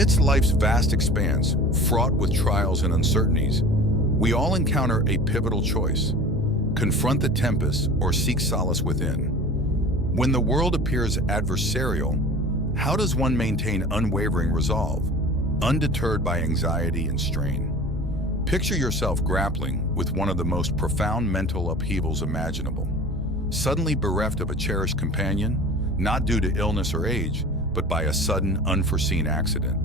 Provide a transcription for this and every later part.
Amidst life's vast expanse, fraught with trials and uncertainties, we all encounter a pivotal choice: confront the tempest or seek solace within. When the world appears adversarial, how does one maintain unwavering resolve, undeterred by anxiety and strain? Picture yourself grappling with one of the most profound mental upheavals imaginable. Suddenly bereft of a cherished companion, not due to illness or age, but by a sudden, unforeseen accident.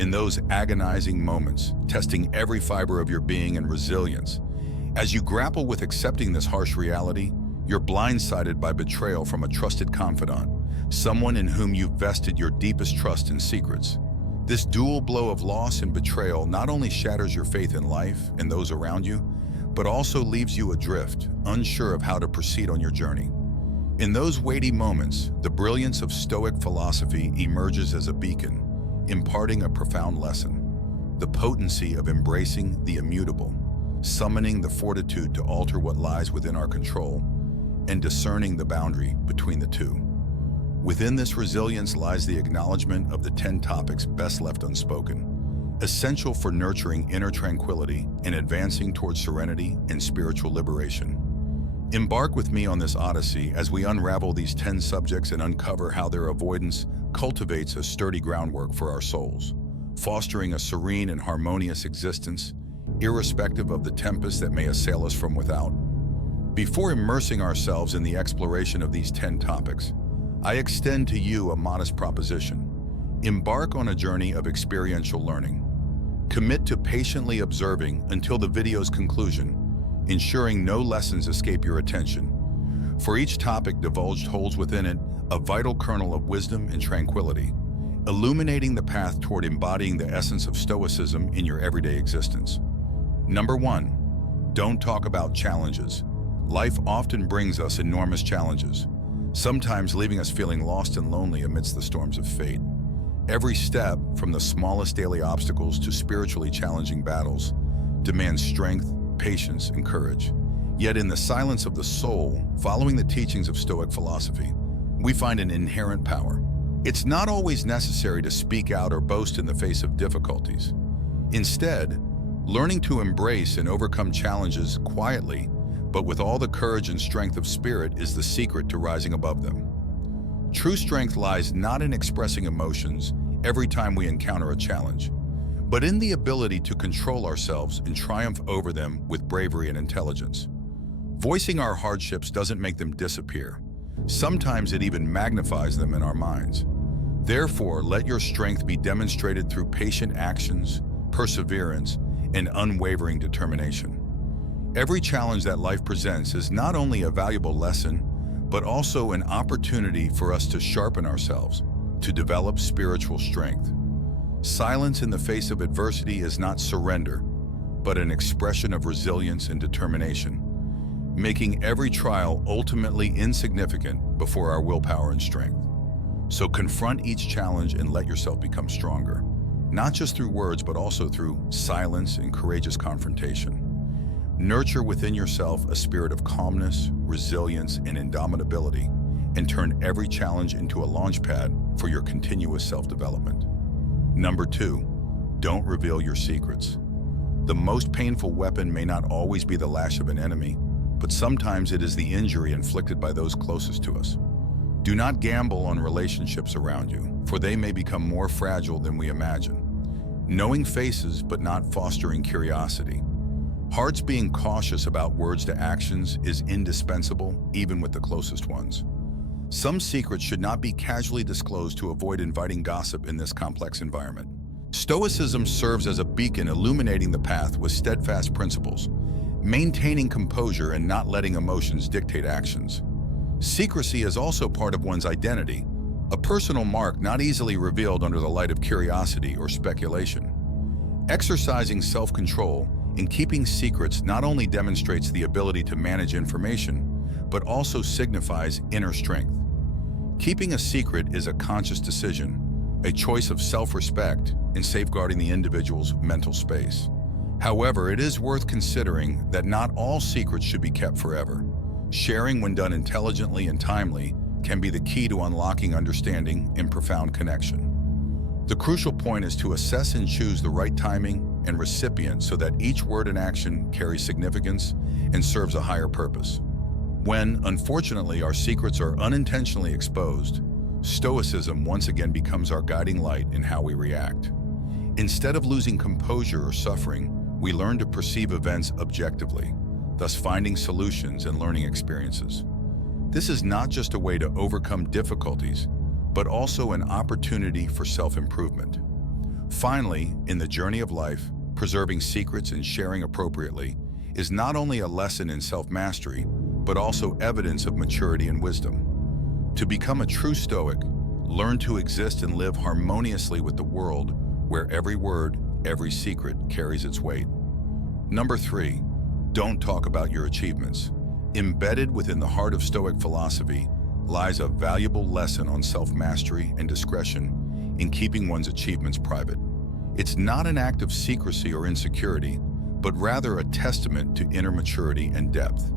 In those agonizing moments, testing every fiber of your being and resilience, as you grapple with accepting this harsh reality, you're blindsided by betrayal from a trusted confidant, someone in whom you've vested your deepest trust and secrets. This dual blow of loss and betrayal not only shatters your faith in life and those around you, but also leaves you adrift, unsure of how to proceed on your journey. In those weighty moments, the brilliance of Stoic philosophy emerges as a beacon, imparting a profound lesson: the potency of embracing the immutable, summoning the fortitude to alter what lies within our control, and discerning the boundary between the two. Within this resilience lies the acknowledgement of the 10 topics best left unspoken, essential for nurturing inner tranquility and advancing towards serenity and spiritual liberation. Embark with me on this odyssey as we unravel these 10 subjects and uncover how their avoidance cultivates a sturdy groundwork for our souls, fostering a serene and harmonious existence, irrespective of the tempest that may assail us from without. Before immersing ourselves in the exploration of these 10 topics, I extend to you a modest proposition. Embark on a journey of experiential learning. Commit to patiently observing until the video's conclusion, ensuring no lessons escape your attention. For each topic divulged holds within it a vital kernel of wisdom and tranquility, illuminating the path toward embodying the essence of Stoicism in your everyday existence. Number 1, don't talk about challenges. Life often brings us enormous challenges, sometimes leaving us feeling lost and lonely amidst the storms of fate. Every step, from the smallest daily obstacles to spiritually challenging battles, demands strength, patience, and courage. Yet in the silence of the soul, following the teachings of Stoic philosophy, we find an inherent power. It's not always necessary to speak out or boast in the face of difficulties. Instead, learning to embrace and overcome challenges quietly, but with all the courage and strength of spirit, is the secret to rising above them. True strength lies not in expressing emotions every time we encounter a challenge, but in the ability to control ourselves and triumph over them with bravery and intelligence. Voicing our hardships doesn't make them disappear. Sometimes it even magnifies them in our minds. Therefore, let your strength be demonstrated through patient actions, perseverance, and unwavering determination. Every challenge that life presents is not only a valuable lesson, but also an opportunity for us to sharpen ourselves, to develop spiritual strength. Silence in the face of adversity is not surrender, but an expression of resilience and determination, making every trial ultimately insignificant before our willpower and strength. So confront each challenge and let yourself become stronger, not just through words, but also through silence and courageous confrontation. Nurture within yourself a spirit of calmness, resilience, and indomitability, and turn every challenge into a launchpad for your continuous self-development. Number 2, don't reveal your secrets. The most painful weapon may not always be the lash of an enemy, but sometimes it is the injury inflicted by those closest to us. Do not gamble on relationships around you, for they may become more fragile than we imagine. Knowing faces but not fostering curiosity. Hearts being cautious about words to actions is indispensable, even with the closest ones. Some secrets should not be casually disclosed to avoid inviting gossip in this complex environment. Stoicism serves as a beacon illuminating the path with steadfast principles, maintaining composure and not letting emotions dictate actions. Secrecy is also part of one's identity, a personal mark not easily revealed under the light of curiosity or speculation. Exercising self-control and keeping secrets not only demonstrates the ability to manage information, but also signifies inner strength. Keeping a secret is a conscious decision, a choice of self-respect in safeguarding the individual's mental space. However, it is worth considering that not all secrets should be kept forever. Sharing, when done intelligently and timely, can be the key to unlocking understanding and profound connection. The crucial point is to assess and choose the right timing and recipient so that each word and action carries significance and serves a higher purpose. When, unfortunately, our secrets are unintentionally exposed, Stoicism once again becomes our guiding light in how we react. Instead of losing composure or suffering, we learn to perceive events objectively, thus finding solutions and learning experiences. This is not just a way to overcome difficulties, but also an opportunity for self-improvement. Finally, in the journey of life, preserving secrets and sharing appropriately is not only a lesson in self-mastery, but also evidence of maturity and wisdom. To become a true Stoic, learn to exist and live harmoniously with the world where every word, every secret carries its weight. Number 3, don't talk about your achievements. Embedded within the heart of Stoic philosophy lies a valuable lesson on self-mastery and discretion in keeping one's achievements private. It's not an act of secrecy or insecurity, but rather a testament to inner maturity and depth.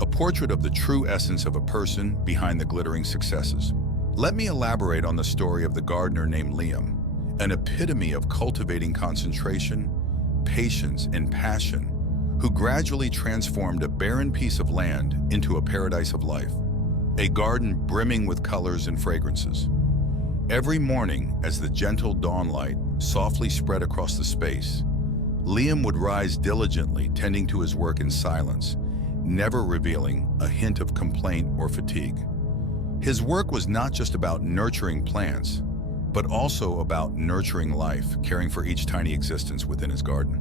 A portrait of the true essence of a person behind the glittering successes. Let me elaborate on the story of the gardener named Liam, an epitome of cultivating concentration, patience, and passion, who gradually transformed a barren piece of land into a paradise of life, a garden brimming with colors and fragrances. Every morning, as the gentle dawnlight softly spread across the space, Liam would rise diligently, tending to his work in silence, never revealing a hint of complaint or fatigue. His work was not just about nurturing plants, but also about nurturing life, caring for each tiny existence within his garden.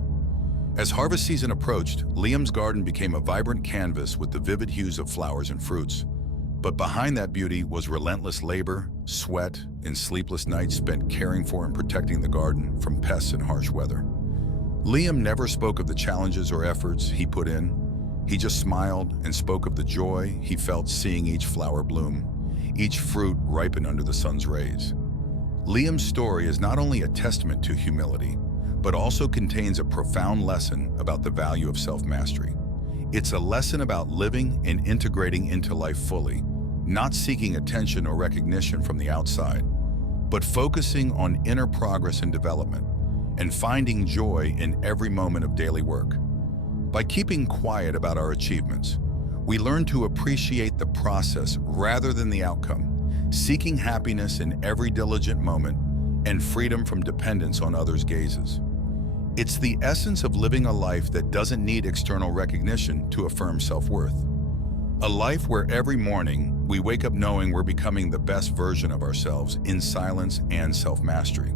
As harvest season approached, Liam's garden became a vibrant canvas with the vivid hues of flowers and fruits. But behind that beauty was relentless labor, sweat, and sleepless nights spent caring for and protecting the garden from pests and harsh weather. Liam never spoke of the challenges or efforts he put in. He just smiled and spoke of the joy he felt seeing each flower bloom, each fruit ripen under the sun's rays. Liam's story is not only a testament to humility, but also contains a profound lesson about the value of self-mastery. It's a lesson about living and integrating into life fully, not seeking attention or recognition from the outside, but focusing on inner progress and development, and finding joy in every moment of daily work. By keeping quiet about our achievements, we learn to appreciate the process rather than the outcome, seeking happiness in every diligent moment and freedom from dependence on others' gazes. It's the essence of living a life that doesn't need external recognition to affirm self-worth. A life where every morning we wake up knowing we're becoming the best version of ourselves in silence and self-mastery.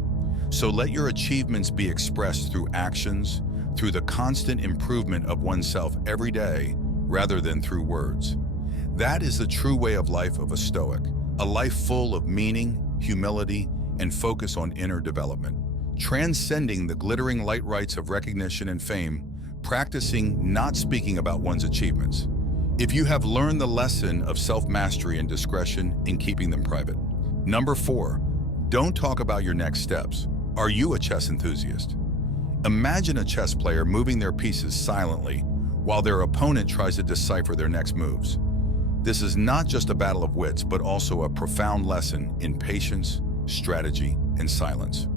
So let your achievements be expressed through actions, through the constant improvement of oneself every day, rather than through words. That is the true way of life of a Stoic, a life full of meaning, humility, and focus on inner development, transcending the glittering light rights of recognition and fame, practicing not speaking about one's achievements. If you have learned the lesson of self-mastery and discretion in keeping them private. Number 4, don't talk about your next steps. Are you a chess enthusiast? Imagine a chess player moving their pieces silently while their opponent tries to decipher their next moves. This is not just a battle of wits, but also a profound lesson in patience, strategy, and silence.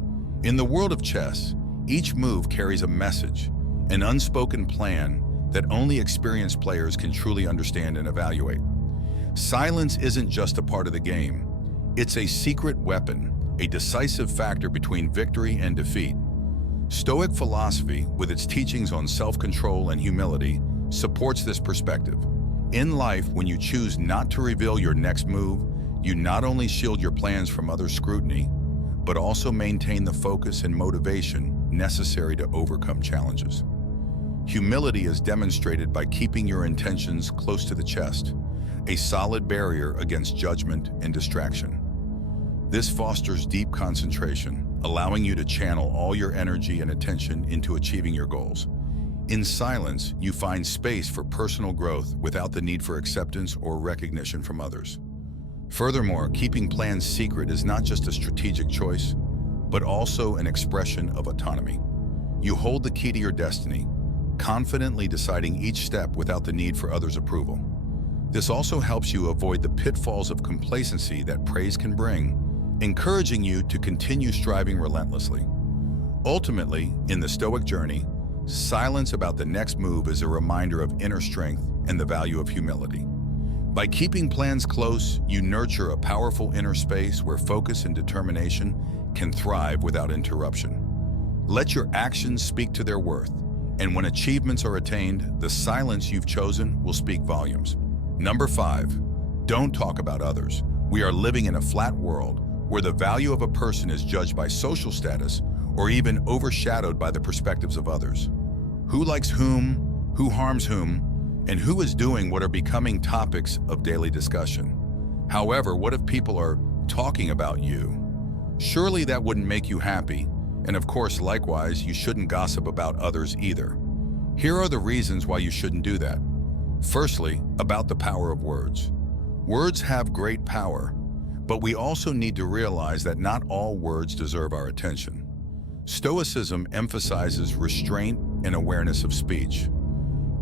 In the world of chess, each move carries a message, an unspoken plan that only experienced players can truly understand and evaluate. Silence isn't just a part of the game. It's a secret weapon, a decisive factor between victory and defeat. Stoic philosophy, with its teachings on self-control and humility, supports this perspective. In life, when you choose not to reveal your next move, you not only shield your plans from other scrutiny, but also maintain the focus and motivation necessary to overcome challenges. Humility is demonstrated by keeping your intentions close to the chest, a solid barrier against judgment and distraction. This fosters deep concentration, allowing you to channel all your energy and attention into achieving your goals. In silence, you find space for personal growth without the need for acceptance or recognition from others. Furthermore, keeping plans secret is not just a strategic choice, but also an expression of autonomy. You hold the key to your destiny, confidently deciding each step without the need for others' approval. This also helps you avoid the pitfalls of complacency that praise can bring, encouraging you to continue striving relentlessly. Ultimately, in the Stoic journey, silence about the next move is a reminder of inner strength and the value of humility. By keeping plans close, you nurture a powerful inner space where focus and determination can thrive without interruption. Let your actions speak to their worth, and when achievements are attained, the silence you've chosen will speak volumes. Number 5, don't talk about others. We are living in a flat world where the value of a person is judged by social status or even overshadowed by the perspectives of others. Who likes whom, who harms whom, and who is doing what are becoming topics of daily discussion. However, what if people are talking about you? Surely that wouldn't make you happy, and of course, likewise, you shouldn't gossip about others either. Here are the reasons why you shouldn't do that. Firstly, about the power of words. Words have great power, but we also need to realize that not all words deserve our attention. Stoicism emphasizes restraint and awareness of speech.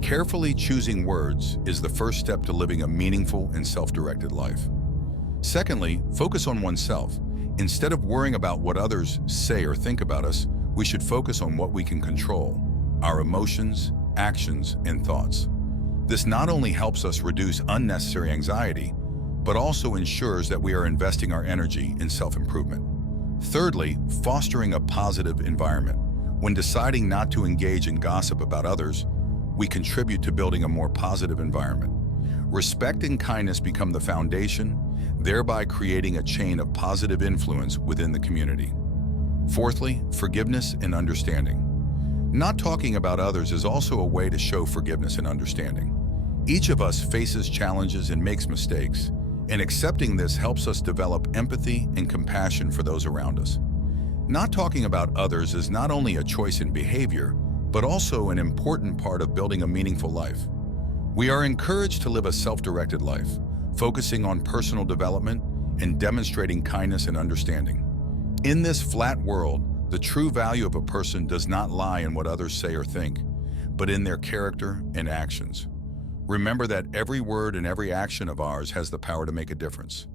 Carefully choosing words is the first step to living a meaningful and self-directed life. Secondly, focus on oneself. Instead of worrying about what others say or think about us, we should focus on what we can control, our emotions, actions, and thoughts. This not only helps us reduce unnecessary anxiety, but also ensures that we are investing our energy in self-improvement. Thirdly, fostering a positive environment. When deciding not to engage in gossip about others, we contribute to building a more positive environment. Respect and kindness become the foundation, thereby creating a chain of positive influence within the community. Fourthly, forgiveness and understanding. Not talking about others is also a way to show forgiveness and understanding. Each of us faces challenges and makes mistakes, and accepting this helps us develop empathy and compassion for those around us. Not talking about others is not only a choice in behavior, but also an important part of building a meaningful life. We are encouraged to live a self-directed life, focusing on personal development and demonstrating kindness and understanding. In this flat world, the true value of a person does not lie in what others say or think, but in their character and actions. Remember that every word and every action of ours has the power to make a difference.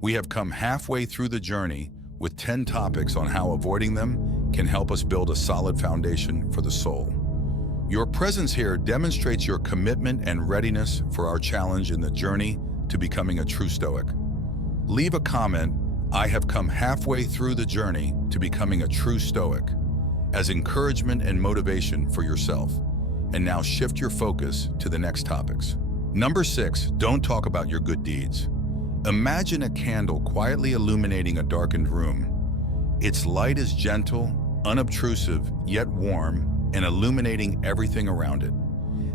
We have come halfway through the journey with 10 topics on how avoiding them can help us build a solid foundation for the soul. Your presence here demonstrates your commitment and readiness for our challenge in the journey to becoming a true Stoic. Leave a comment, "I have come halfway through the journey to becoming a true Stoic," as encouragement and motivation for yourself. And now shift your focus to the next topics. Number 6, don't talk about your good deeds. Imagine a candle quietly illuminating a darkened room. Its light is gentle, unobtrusive, yet warm, and illuminating everything around it.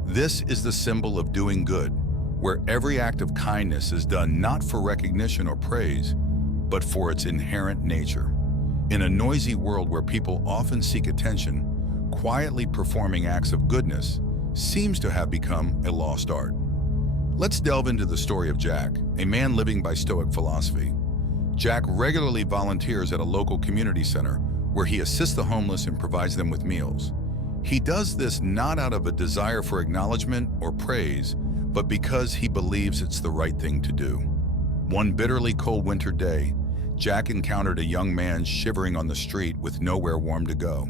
This is the symbol of doing good, where every act of kindness is done not for recognition or praise, but for its inherent nature. In a noisy world where people often seek attention, quietly performing acts of goodness seems to have become a lost art. Let's delve into the story of Jack, a man living by Stoic philosophy. Jack regularly volunteers at a local community center where he assists the homeless and provides them with meals. He does this not out of a desire for acknowledgement or praise, but because he believes it's the right thing to do. One bitterly cold winter day, Jack encountered a young man shivering on the street with nowhere warm to go.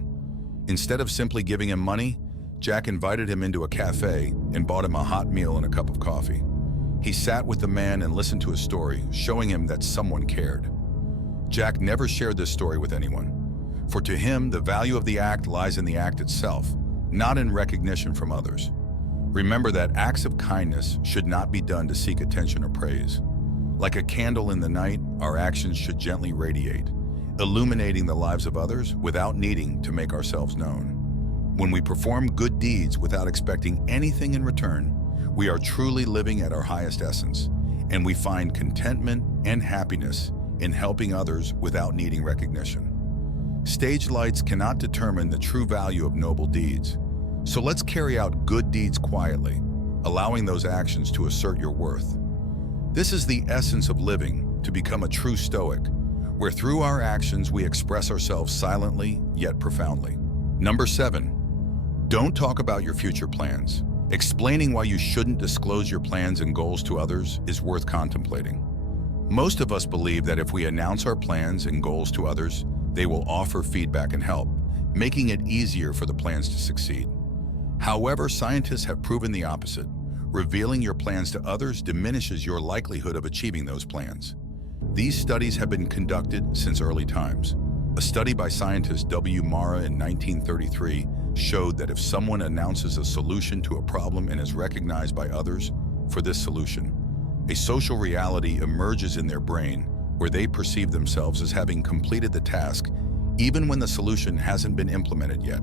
Instead of simply giving him money, Jack invited him into a cafe and bought him a hot meal and a cup of coffee. He sat with the man and listened to his story, showing him that someone cared. Jack never shared this story with anyone, for to him, the value of the act lies in the act itself, not in recognition from others. Remember that acts of kindness should not be done to seek attention or praise. Like a candle in the night, our actions should gently radiate, illuminating the lives of others without needing to make ourselves known. When we perform good deeds without expecting anything in return, we are truly living at our highest essence, and we find contentment and happiness in helping others without needing recognition. Stage lights cannot determine the true value of noble deeds, so let's carry out good deeds quietly, allowing those actions to assert your worth. This is the essence of living to become a true Stoic, where through our actions we express ourselves silently yet profoundly. Number 7, don't talk about your future plans. Explaining why you shouldn't disclose your plans and goals to others is worth contemplating. Most of us believe that if we announce our plans and goals to others, they will offer feedback and help, making it easier for the plans to succeed. However, scientists have proven the opposite. Revealing your plans to others diminishes your likelihood of achieving those plans. These studies have been conducted since early times. A study by scientist W. Mara in 1933 showed that if someone announces a solution to a problem and is recognized by others for this solution, a social reality emerges in their brain where they perceive themselves as having completed the task even when the solution hasn't been implemented yet.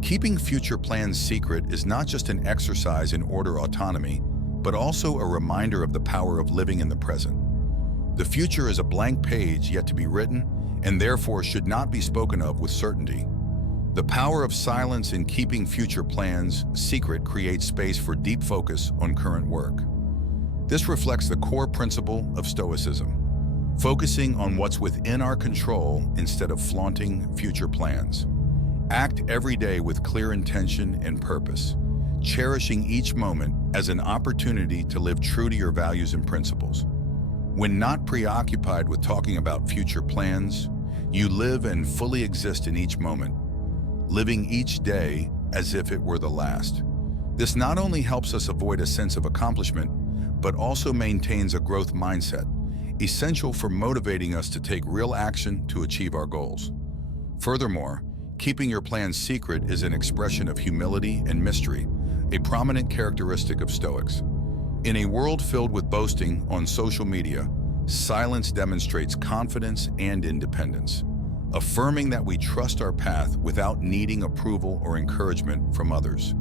Keeping future plans secret is not just an exercise in order autonomy, but also a reminder of the power of living in the present. The future is a blank page yet to be written, and therefore should not be spoken of with certainty. The power of silence in keeping future plans secret creates space for deep focus on current work. This reflects the core principle of Stoicism, focusing on what's within our control instead of flaunting future plans. Act every day with clear intention and purpose, cherishing each moment as an opportunity to live true to your values and principles. When not preoccupied with talking about future plans, you live and fully exist in each moment, living each day as if it were the last. This not only helps us avoid a sense of accomplishment, but also maintains a growth mindset, essential for motivating us to take real action to achieve our goals. Furthermore, keeping your plans secret is an expression of humility and mystery, a prominent characteristic of Stoics. In a world filled with boasting on social media, silence demonstrates confidence and independence, affirming that we trust our path without needing approval or encouragement from others.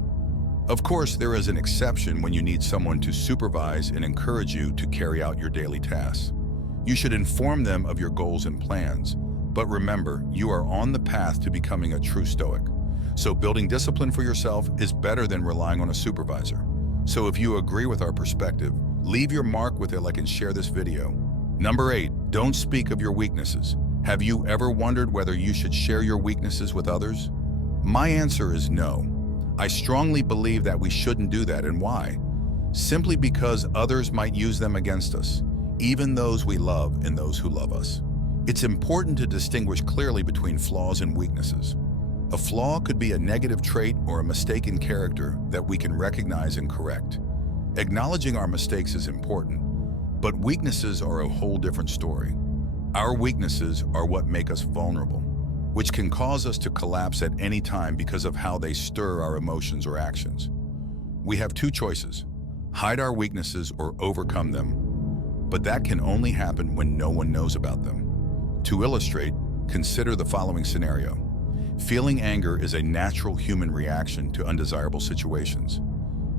Of course, there is an exception when you need someone to supervise and encourage you to carry out your daily tasks. You should inform them of your goals and plans, but remember, you are on the path to becoming a true Stoic. So building discipline for yourself is better than relying on a supervisor. So if you agree with our perspective, leave your mark with a like and share this video. Number 8, don't speak of your weaknesses. Have you ever wondered whether you should share your weaknesses with others? My answer is no. I strongly believe that we shouldn't do that, and why? Simply because others might use them against us, even those we love and those who love us. It's important to distinguish clearly between flaws and weaknesses. A flaw could be a negative trait or a mistake in character that we can recognize and correct. Acknowledging our mistakes is important, but weaknesses are a whole different story. Our weaknesses are what make us vulnerable, which can cause us to collapse at any time because of how they stir our emotions or actions. We have two choices: hide our weaknesses or overcome them, but that can only happen when no one knows about them. To illustrate, consider the following scenario. Feeling anger is a natural human reaction to undesirable situations.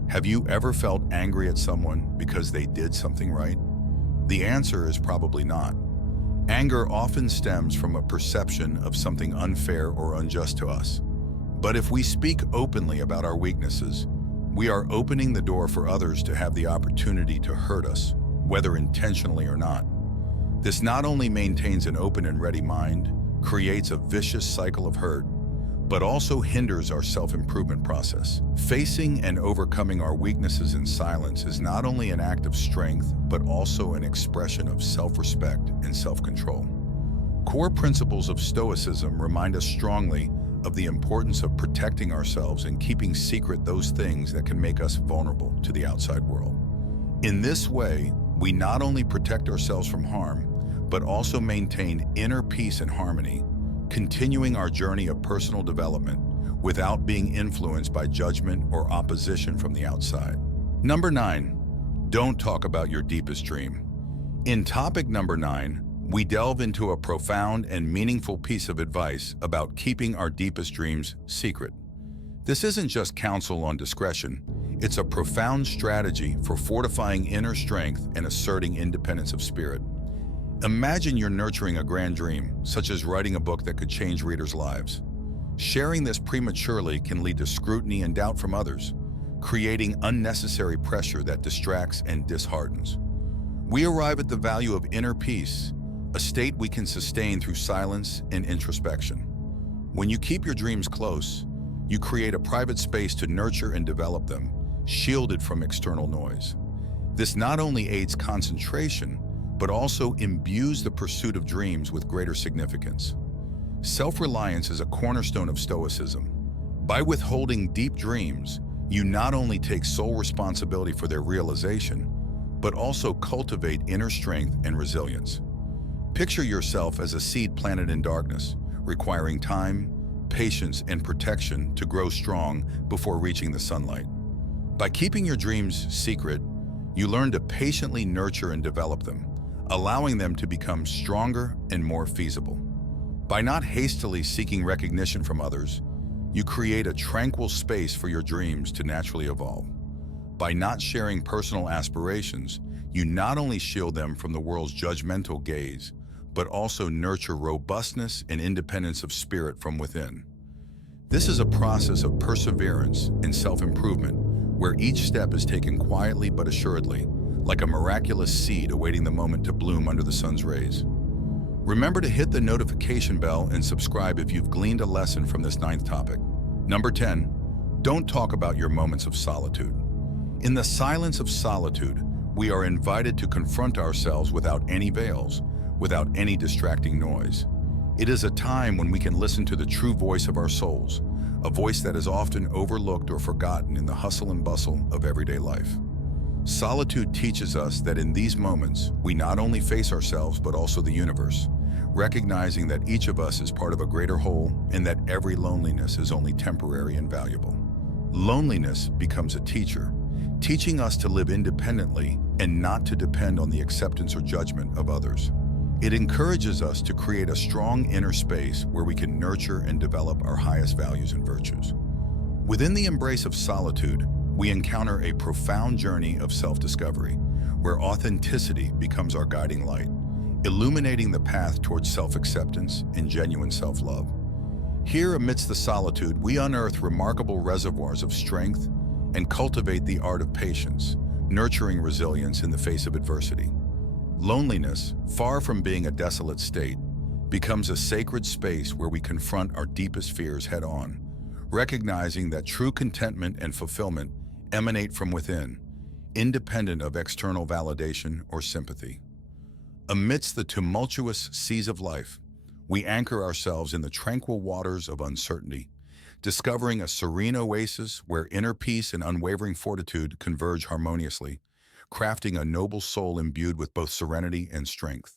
Have you ever felt angry at someone because they did something right? The answer is probably not. Anger often stems from a perception of something unfair or unjust to us. But if we speak openly about our weaknesses, we are opening the door for others to have the opportunity to hurt us, whether intentionally or not. This not only maintains an open and ready mind, creates a vicious cycle of hurt, but also hinders our self-improvement process. Facing and overcoming our weaknesses in silence is not only an act of strength, but also an expression of self-respect and self-control. Core principles of Stoicism remind us strongly of the importance of protecting ourselves and keeping secret those things that can make us vulnerable to the outside world. In this way, we not only protect ourselves from harm, but also maintain inner peace and harmony, continuing our journey of personal development without being influenced by judgment or opposition from the outside. Number 9, don't talk about your deepest dream. In topic number 9, we delve into a profound and meaningful piece of advice about keeping our deepest dreams secret. This isn't just counsel on discretion, it's a profound strategy for fortifying inner strength and asserting independence of spirit. Imagine you're nurturing a grand dream, such as writing a book that could change readers' lives. Sharing this prematurely can lead to scrutiny and doubt from others, creating unnecessary pressure that distracts and disheartens. We arrive at the value of inner peace, a state we can sustain through silence and introspection. When you keep your dreams close, you create a private space to nurture and develop them, shielded from external noise. This not only aids concentration, but also imbues the pursuit of dreams with greater significance. Self-reliance is a cornerstone of Stoicism. By withholding deep dreams, you not only take sole responsibility for their realization, but also cultivate inner strength and resilience. Picture yourself as a seed planted in darkness, requiring time, patience, and protection to grow strong before reaching the sunlight. By keeping your dreams secret, you learn to patiently nurture and develop them, allowing them to become stronger and more feasible. By not hastily seeking recognition from others, you create a tranquil space for your dreams to naturally evolve. By not sharing personal aspirations, you not only shield them from the world's judgmental gaze, but also nurture robustness and independence of spirit from within. This is a process of perseverance and self-improvement, where each step is taken quietly but assuredly, like a miraculous seed awaiting the moment to bloom under the sun's rays. Remember to hit the notification bell and subscribe if you've gleaned a lesson from this 9th topic. Number 10, don't talk about your moments of solitude. In the silence of solitude, we are invited to confront ourselves without any veils, without any distracting noise. It is a time when we can listen to the true voice of our souls, a voice that is often overlooked or forgotten in the hustle and bustle of everyday life. Solitude teaches us that in these moments, we not only face ourselves but also the universe, recognizing that each of us is part of a greater whole and that every loneliness is only temporary and valuable. Loneliness becomes a teacher, teaching us to live independently and not to depend on the acceptance or judgment of others. It encourages us to create a strong inner space where we can nurture and develop our highest values and virtues. Within the embrace of solitude, we encounter a profound journey of self-discovery, where authenticity becomes our guiding light, illuminating the path towards self-acceptance and genuine self-love. Here, amidst the solitude, we unearth remarkable reservoirs of strength and cultivate the art of patience, nurturing resilience in the face of adversity. Loneliness, far from being a desolate state, becomes a sacred space where we confront our deepest fears head-on, recognizing that true contentment and fulfillment emanate from within, independent of external validation or sympathy. Amidst the tumultuous seas of life, we anchor ourselves in the tranquil waters of uncertainty, discovering a serene oasis where inner peace and unwavering fortitude converge harmoniously, crafting a noble soul imbued with both serenity and strength.